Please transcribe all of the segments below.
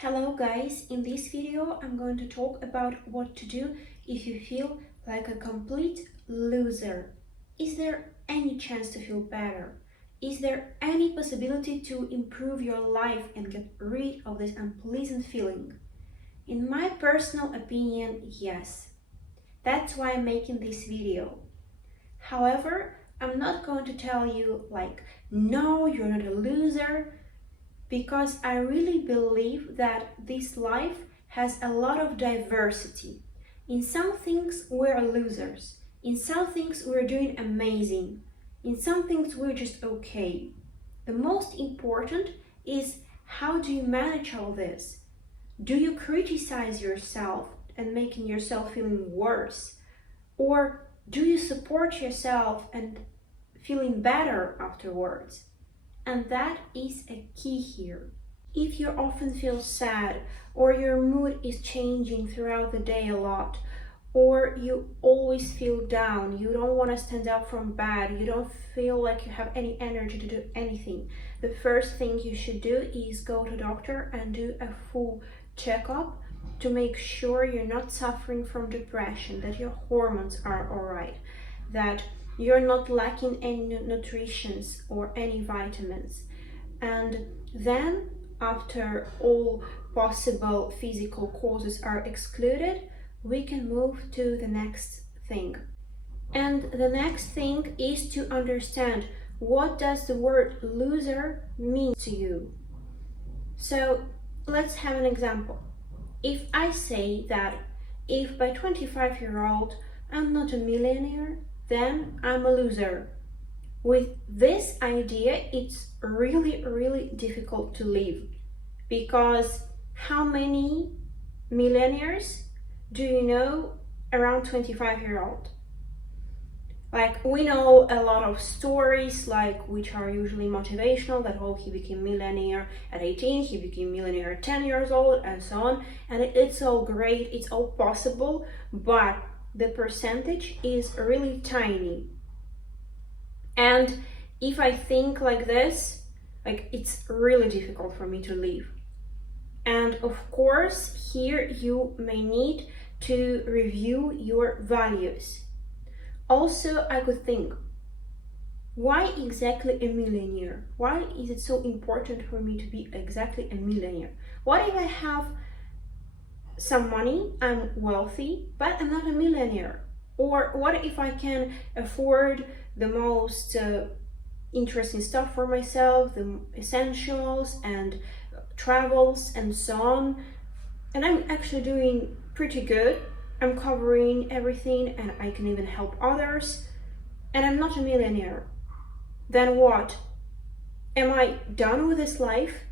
Hello guys, in this video I'm going to talk about what to do if you feel like a complete loser. Is there any chance to feel better? Is there any possibility to improve your life and get rid of this unpleasant feeling? In my personal opinion, yes. That's why I'm making this video. However, I'm not going to tell you no, you're not a loser, because I really believe that this life has a lot of diversity. In some things we're losers, in some things we're doing amazing, in some things we're just okay. The most important is, how do you manage all this? Do you criticize yourself and making yourself feeling worse? Or do you support yourself and feeling better afterwards? And that is a key here. If you often feel sad, or your mood is changing throughout the day a lot, or you always feel down, you don't want to stand up from bed, you don't feel like you have any energy to do anything, the first thing you should do is go to the doctor and do a full checkup to make sure you're not suffering from depression, that your hormones are alright, that you're not lacking any nutrition or any vitamins. And then, after all possible physical causes are excluded, we can move to the next thing. And the next thing is to understand, what does the word loser mean to you? So let's have an example. If I say that if by 25-year-old I'm not a millionaire, then I'm a loser. With this idea, it's really difficult to live, because how many millionaires do you know around 25-year-old? We know a lot of stories which are usually motivational, that he became millionaire at 18, he became millionaire at 10 years old, and so on, and it's all great, it's all possible, but the percentage is really tiny. And if I think like this, it's really difficult for me to live. And of course, here you may need to review your values. Also, I could think, why exactly a millionaire? Why is it so important for me to be exactly a millionaire? What if I have some money, I'm wealthy, but I'm not a millionaire? Or what if I can afford the most interesting stuff for myself, the essentials and travels and so on, and I'm actually doing pretty good, I'm covering everything and I can even help others, and I'm not a millionaire? Then what? Am I done with this life?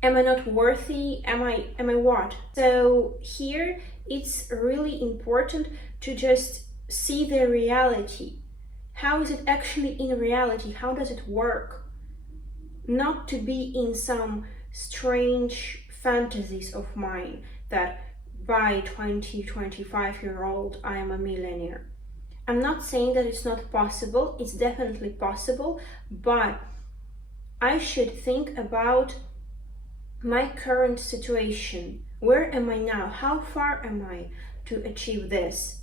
Am I not worthy? Am I what? So here it's really important to just see the reality. How is it actually in reality? How does it work? Not to be in some strange fantasies of mine that by 25-year-old I am a millionaire. I'm not saying that it's not possible, it's definitely possible, but I should think about my current situation. Where am I now? How far am I to achieve this?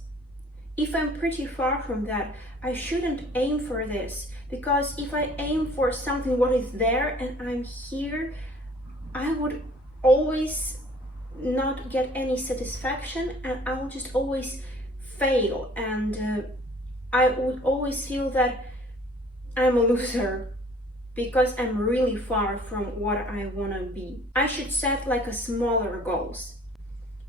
If I'm pretty far from that, I shouldn't aim for this, because if I aim for something what is there and I'm here, I would always not get any satisfaction, and I'll just always fail, and I would always feel that I'm a loser, because I'm really far from what I want to be. I should set a smaller goals.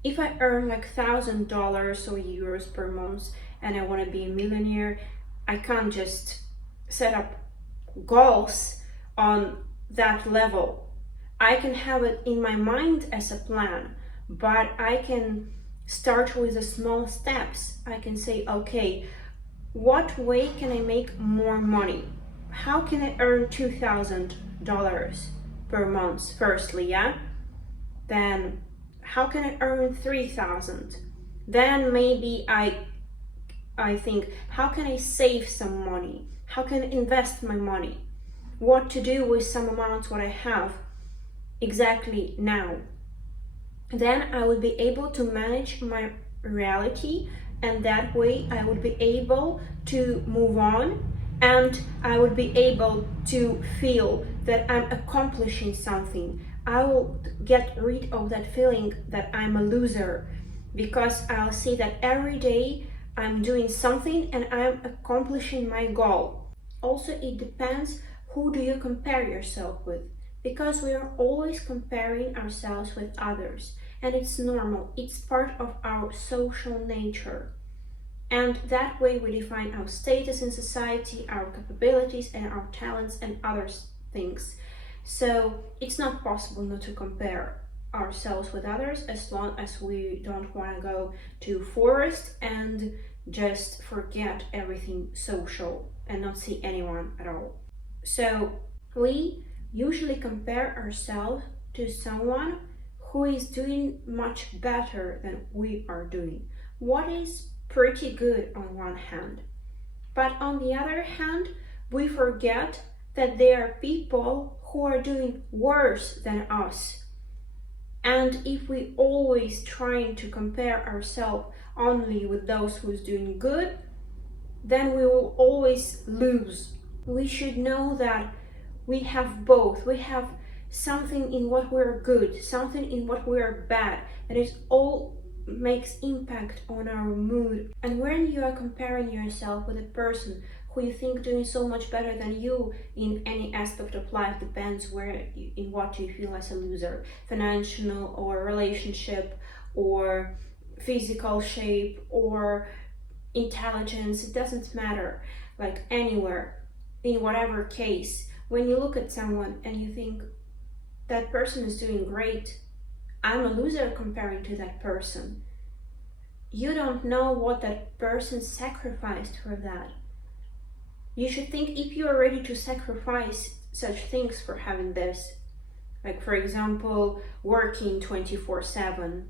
If I earn $1,000 or euros per month and I want to be a millionaire, I can't just set up goals on that level. I can have it in my mind as a plan, but I can start with the small steps. I can say, okay, what way can I make more money? How can I earn $2,000 per month firstly, yeah? Then how can I earn 3,000? Then maybe I think, how can I save some money? How can I invest my money? What to do with some amounts what I have? exactly now. Then I would be able to manage my reality, and that way I would be able to move on, and I would be able to feel that I'm accomplishing something. I will get rid of that feeling that I'm a loser, because I'll see that every day I'm doing something and I'm accomplishing my goal. Also, it depends who do you compare yourself with, because we are always comparing ourselves with others, and it's normal, it's part of our social nature. And that way we define our status in society, our capabilities and our talents and other things. So it's not possible not to compare ourselves with others, as long as we don't want to go to forest and just forget everything social and not see anyone at all. So we usually compare ourselves to someone who is doing much better than we are doing, what is pretty good on one hand. But on the other hand, we forget that there are people who are doing worse than us. And if we always trying to compare ourselves only with those who's doing good, then we will always lose. We should know that we have both. We have something in what we're good, something in what we're bad, and it all makes impact on our mood. And when you are comparing yourself with a person who you think doing so much better than you in any aspect of life, depends in what you feel as a loser, financial or relationship or physical shape or intelligence, it doesn't matter, like anywhere, in whatever case, when you look at someone and you think that person is doing great, I'm a loser comparing to that person. You don't know what that person sacrificed for that. You should think if you are ready to sacrifice such things for having this, like for example, working 24/7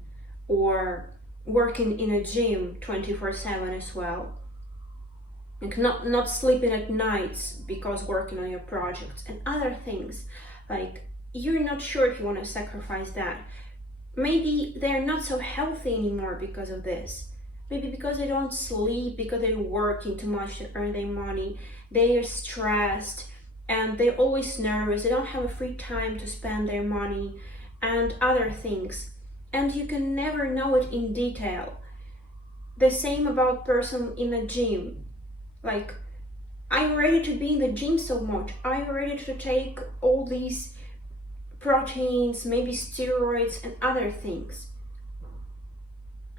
or working in a gym 24/7 as well. Like not sleeping at nights because working on your projects and other things. Like you're not sure if you want to sacrifice that. Maybe they're not so healthy anymore because of this. Maybe because they don't sleep, because they're working too much to earn their money. They are stressed and they're always nervous. They don't have a free time to spend their money and other things. And you can never know it in detail. The same about person in a gym. Like, I'm ready to be in the gym so much. I'm ready to take all these proteins, maybe steroids and other things.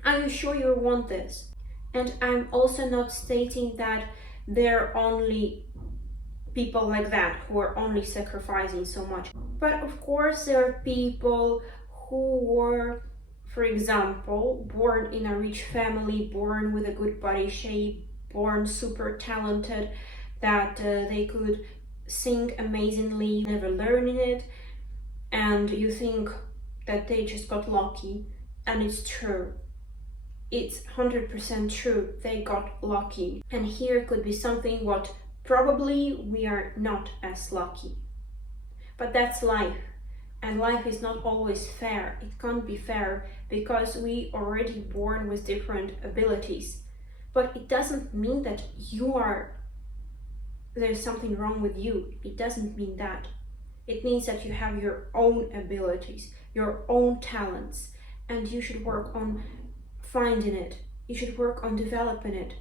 Are you sure you want this? And I'm also not stating that there are only people like that who are only sacrificing so much. But of course there are people who were, for example, born in a rich family, born with a good body shape, born super talented, that they could sing amazingly, never learning it, and you think that they just got lucky, and it's true. It's 100% true, they got lucky. And here could be something what probably we are not as lucky. But that's life. And life is not always fair. It can't be fair because we already born with different abilities. But it doesn't mean that there's something wrong with you. It doesn't mean that. It means that you have your own abilities, your own talents, and you should work on finding it. You should work on developing it.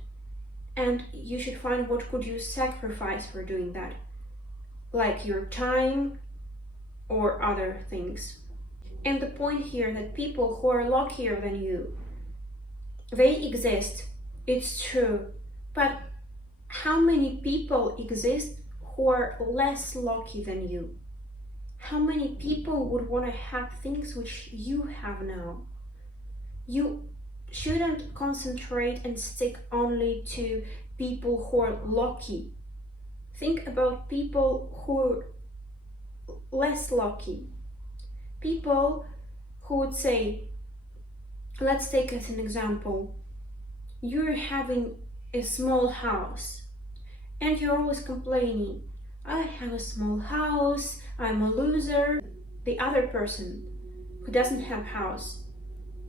And you should find what could you sacrifice for doing that. Like your time or other things. And the point here that people who are luckier than you, they exist. It's true. But how many people exist who are less lucky than you? How many people would want to have things which you have now? You shouldn't concentrate and stick only to people who are lucky. Think about people who are less lucky. People who would say, let's take as an example, you're having a small house and you're always complaining, I have a small house, I'm a loser. the other person who doesn't have house,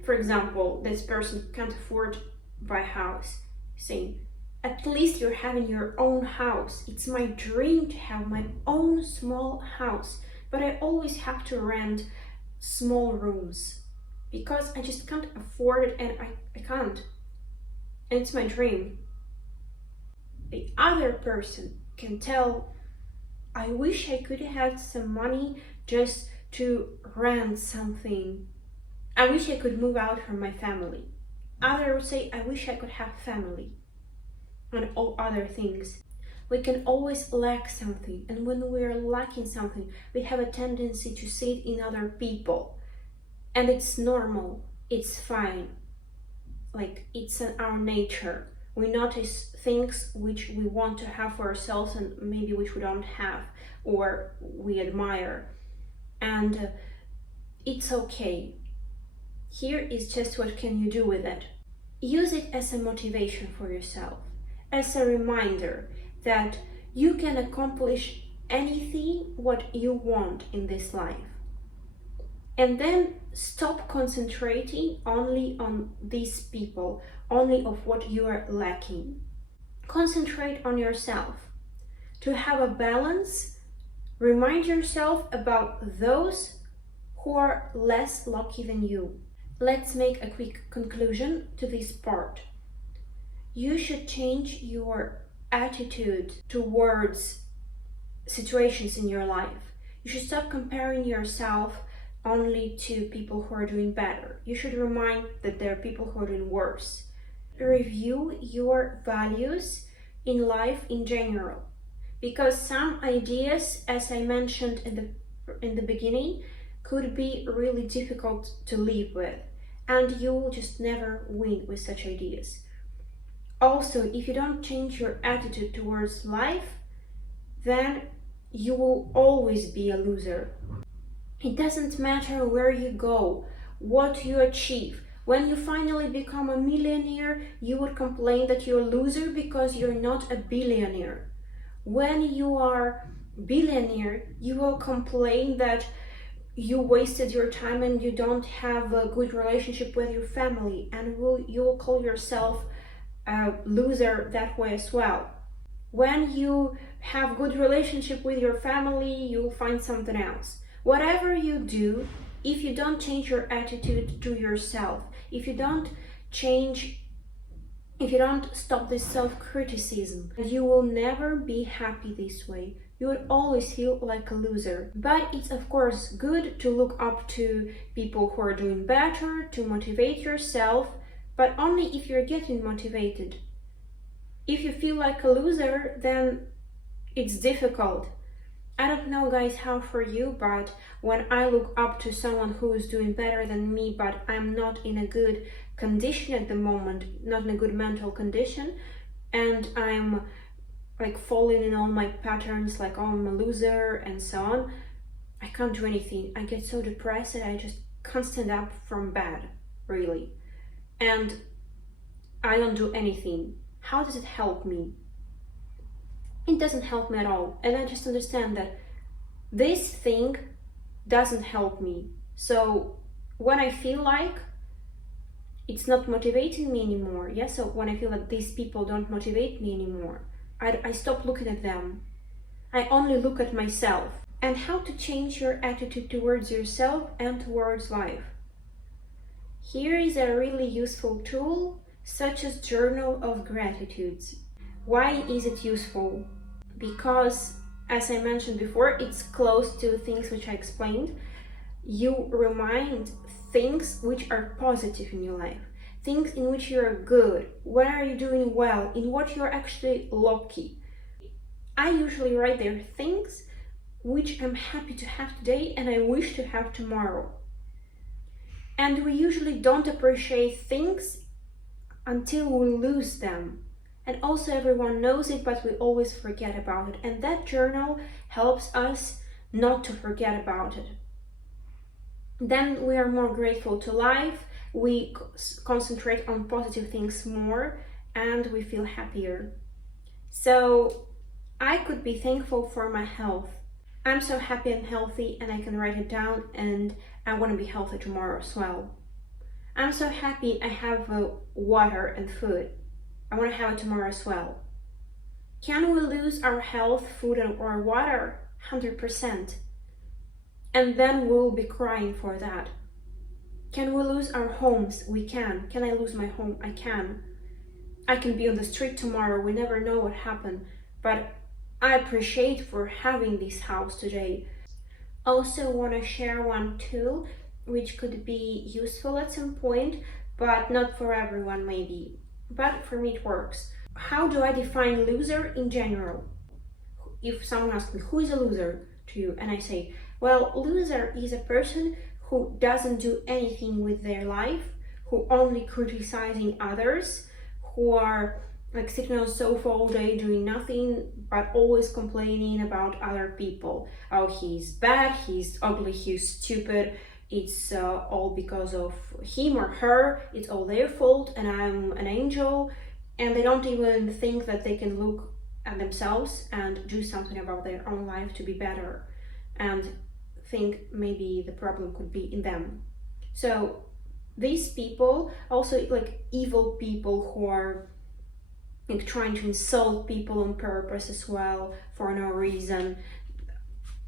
for example, this person can't afford to buy a house, saying, at least you're having your own house. It's my dream to have my own small house, but I always have to rent small rooms because I just can't afford it, and I can't. And it's my dream. The other person can tell, I wish I could have some money just to rent something. I wish I could move out from my family. Other would say, I wish I could have family, and all other things. We can always lack something, and when we're lacking something, we have a tendency to see it in other people. And it's normal, it's fine. Like, it's in our nature. We notice things which we want to have for ourselves and maybe which we don't have or we admire. And it's okay. Here is just what can you do with it. Use it as a motivation for yourself, as a reminder that you can accomplish anything what you want in this life. And then stop concentrating only on these people, only of what you are lacking. Concentrate on yourself. To have a balance, remind yourself about those who are less lucky than you. Let's make a quick conclusion to this part. You should change your attitude towards situations in your life. You should stop comparing yourself only to people who are doing better. You should remind that there are people who are doing worse. Review your values in life in general, because some ideas, as I mentioned in the beginning, could be really difficult to live with, and you will just never win with such ideas. Also, if you don't change your attitude towards life, then you will always be a loser. It doesn't matter where you go, what you achieve. When you finally become a millionaire, you would complain that you're a loser because you're not a billionaire. When you are a billionaire, you will complain that you wasted your time and you don't have a good relationship with your family, and you will call yourself a loser that way as well. When you have good relationship with your family, you'll find something else. Whatever you do, if you don't change your attitude to yourself, if you don't stop this self-criticism, you will never be happy this way. You would always feel like a loser. But it's of course good to look up to people who are doing better, to motivate yourself, but only if you're getting motivated. If you feel like a loser, then it's difficult. I don't know, guys, how for you, but when I look up to someone who is doing better than me, but I'm not in a good condition at the moment, not in a good mental condition, and I'm like falling in all my patterns, like, oh, I'm a loser and so on, I can't do anything. I get so depressed that I just can't stand up from bed, really. And I don't do anything. How does it help me? It doesn't help me at all. And I just understand that this thing doesn't help me. So when I feel like it's not motivating me anymore, so when I feel that these people don't motivate me anymore, I stop looking at them. I only look at myself. And how to change your attitude towards yourself and towards life. Here is a really useful tool, such as Journal of Gratitudes. Why is it useful? Because, as I mentioned before, it's close to things which I explained. You remind things which are positive in your life, things in which you are good, where are you doing well, in what you're actually lucky. I usually write there things which I'm happy to have today and I wish to have tomorrow. And we usually don't appreciate things until we lose them. And also everyone knows it, but we always forget about it. And that journal helps us not to forget about it. Then we are more grateful to life, we concentrate on positive things more, and we feel happier. So I could be thankful for my health. I'm so happy I'm healthy and I can write it down, and I want to be healthy tomorrow as well. I'm so happy I have water and food. I want to have it tomorrow as well. Can we lose our health, food, or water? 100%. And then we'll be crying for that. Can we lose our homes? We can. Can I lose my home? I can. I can be on the street tomorrow. We never know what happened. But I appreciate for having this house today. Also want to share one tool which could be useful at some point, but not for everyone maybe. But for me it works. How do I define loser in general? If someone asks me, who is a loser to you? And I say, well, loser is a person who doesn't do anything with their life, who only criticizing others, who are like sitting on the sofa all day doing nothing but always complaining about other people. Oh, he's bad, he's ugly, he's stupid, it's all because of him or her, it's all their fault, and I'm an angel. And they don't even think that they can look at themselves and do something about their own life to be better, and think maybe the problem could be in them. So these people, also like evil people who are like trying to insult people on purpose as well for no reason,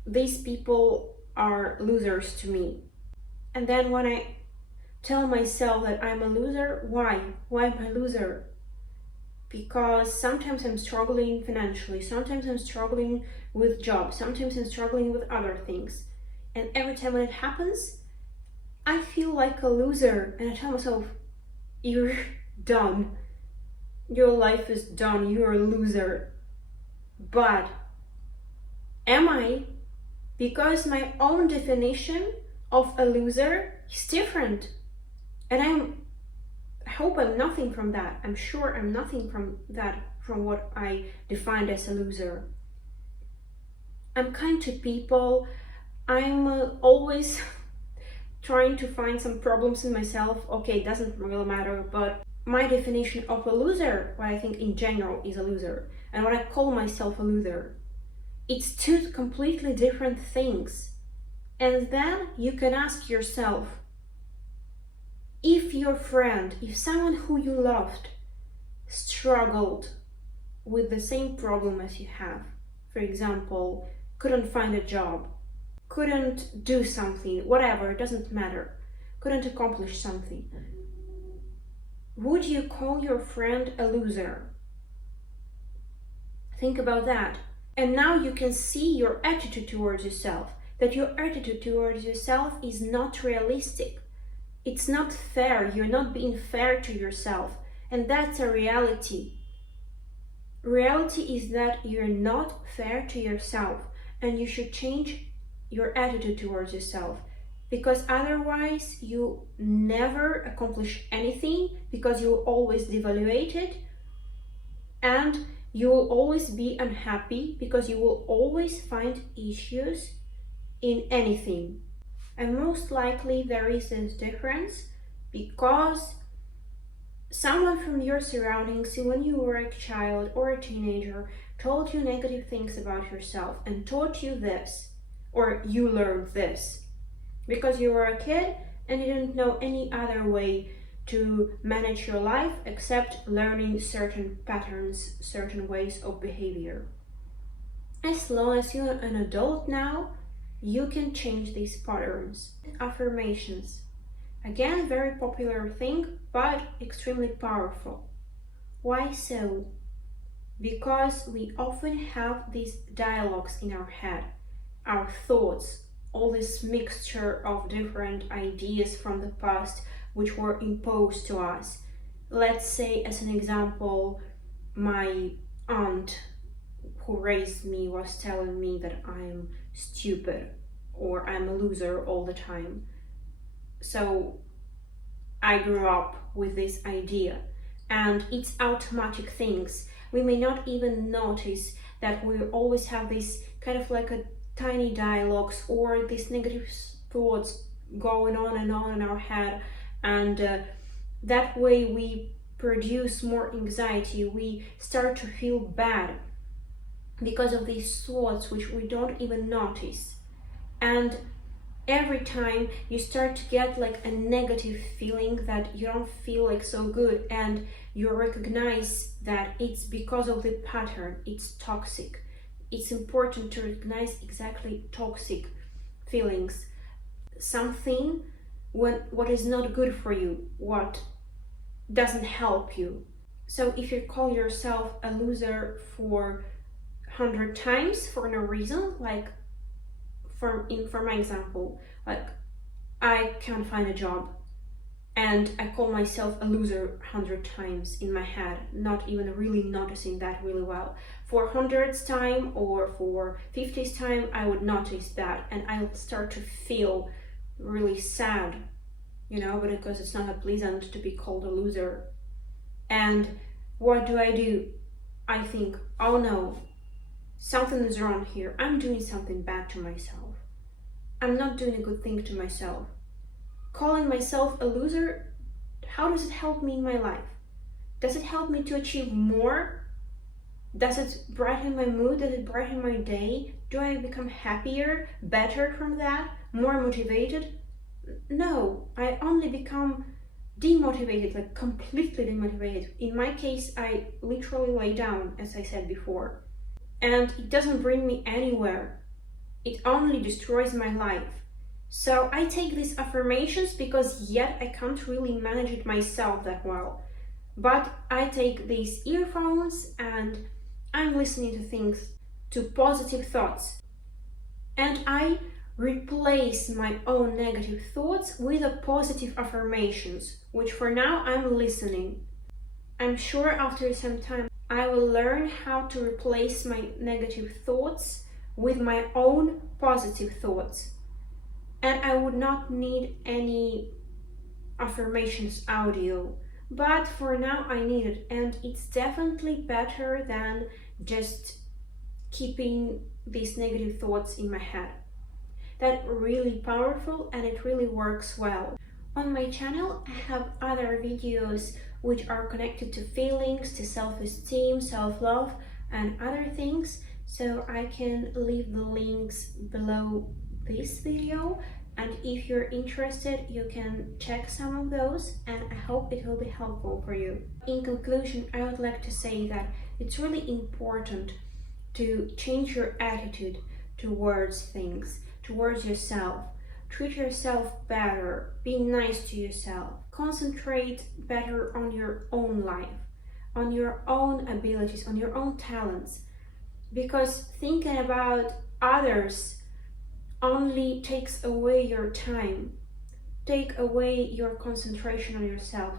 these people are losers to me. And then when I tell myself that I'm a loser, why am I a loser? Because sometimes I'm struggling financially, sometimes I'm struggling with jobs, sometimes I'm struggling with other things, and every time when it happens I feel like a loser, and I tell myself, you're done. Your life is done. You're a loser. But am I? Because my own definition of a loser is different. And I hope I'm nothing from that. I'm sure I'm nothing from that, from what I defined as a loser. I'm kind to people. I'm always trying to find some problems in myself. Okay, it doesn't really matter, but my definition of a loser, what I think in general is a loser, and what I call myself a loser, it's two completely different things. And then you can ask yourself, if your friend, if someone who you loved struggled with the same problem as you have, for example, couldn't find a job, couldn't do something, whatever, it doesn't matter, couldn't accomplish something, would you call your friend a loser? Think about that. And now you can see your attitude towards yourself, that your attitude towards yourself is not realistic. It's not fair. You're not being fair to yourself. And that's a reality. Reality is that you're not fair to yourself, and you should change your attitude towards yourself, because otherwise you never accomplish anything, because you'll always devaluate it, and you will always be unhappy, because you will always find issues in anything. And most likely there is this difference because someone from your surroundings, when you were a child or a teenager, told you negative things about yourself and taught you this, or you learned this because you were a kid and you didn't know any other way to manage your life except learning certain patterns, certain ways of behavior. As long as you're an adult now, you can change these patterns. Affirmations. Again, very popular thing, but extremely powerful. Why so? Because we often have these dialogues in our head, our thoughts, all this mixture of different ideas from the past which were imposed to us. Let's say, as an example, my aunt who raised me was telling me that I'm stupid or I'm a loser all the time. So I grew up with this idea, and it's automatic things. We may not even notice that we always have this kind of like a tiny dialogues or these negative thoughts going on in our head, and that way we produce more anxiety, we start to feel bad. because of these thoughts which we don't even notice. And every time you start to get like a negative feeling that you don't feel like so good, and you recognize that it's because of the pattern, it's toxic. It's important to recognize exactly toxic feelings, something what is not good for you, what doesn't help you. So if you call yourself a loser for 100 times for no reason, like for my example, like I can't find a job, and I call myself a loser 100 times in my head, not even really noticing that really well. For 100th time or for 50th time, I would notice that, and I'll start to feel really sad, but because it's not pleasant to be called a loser. And what do? I think, oh no, something is wrong here. I'm doing something bad to myself. I'm not doing a good thing to myself. Calling myself a loser, how does it help me in my life? Does it help me to achieve more? Does it brighten my mood? Does it brighten my day? Do I become happier, better from that, more motivated? No, I only become demotivated, like completely demotivated. In my case, I literally lay down, as I said before. And it doesn't bring me anywhere. It only destroys my life. So I take these affirmations because yet I can't really manage it myself that well. But I take these earphones and I'm listening to things, to positive thoughts. And I replace my own negative thoughts with a positive affirmations, which for now I'm listening. I'm sure after some time I will learn how to replace my negative thoughts with my own positive thoughts. And I would not need any affirmations audio, but for now I need it, and it's definitely better than just keeping these negative thoughts in my head. That's really powerful and it really works well. On my channel I have other videos which are connected to feelings, to self-esteem, self-love and other things, so I can leave the links below this video, and if you're interested you can check some of those, and I hope it will be helpful for you. In conclusion, I would like to say that it's really important to change your attitude towards things, towards yourself. Treat yourself better, be nice to yourself, concentrate better on your own life, on your own abilities, on your own talents, because thinking about others only takes away your time, take away your concentration on yourself,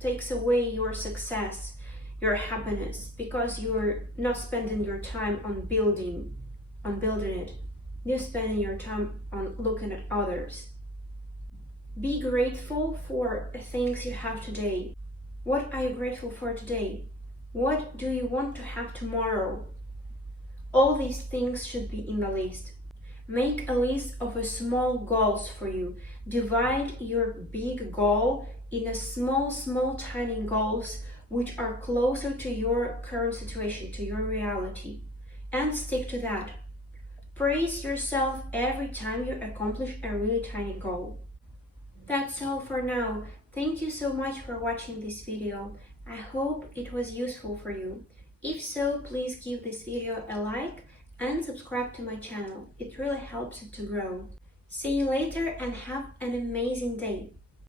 takes away your success, your happiness, because you're not spending your time on building it. You're spending your time on looking at others. Be grateful for things you have today. What are you grateful for today? What do you want to have tomorrow? All these things should be in the list. Make a list of small goals for you. Divide your big goal in a small, tiny goals which are closer to your current situation, to your reality, and stick to that. Praise yourself every time you accomplish a really tiny goal. That's all for now. Thank you so much for watching this video. I hope it was useful for you. If so, please give this video a like and subscribe to my channel. It really helps it to grow. See you later and have an amazing day.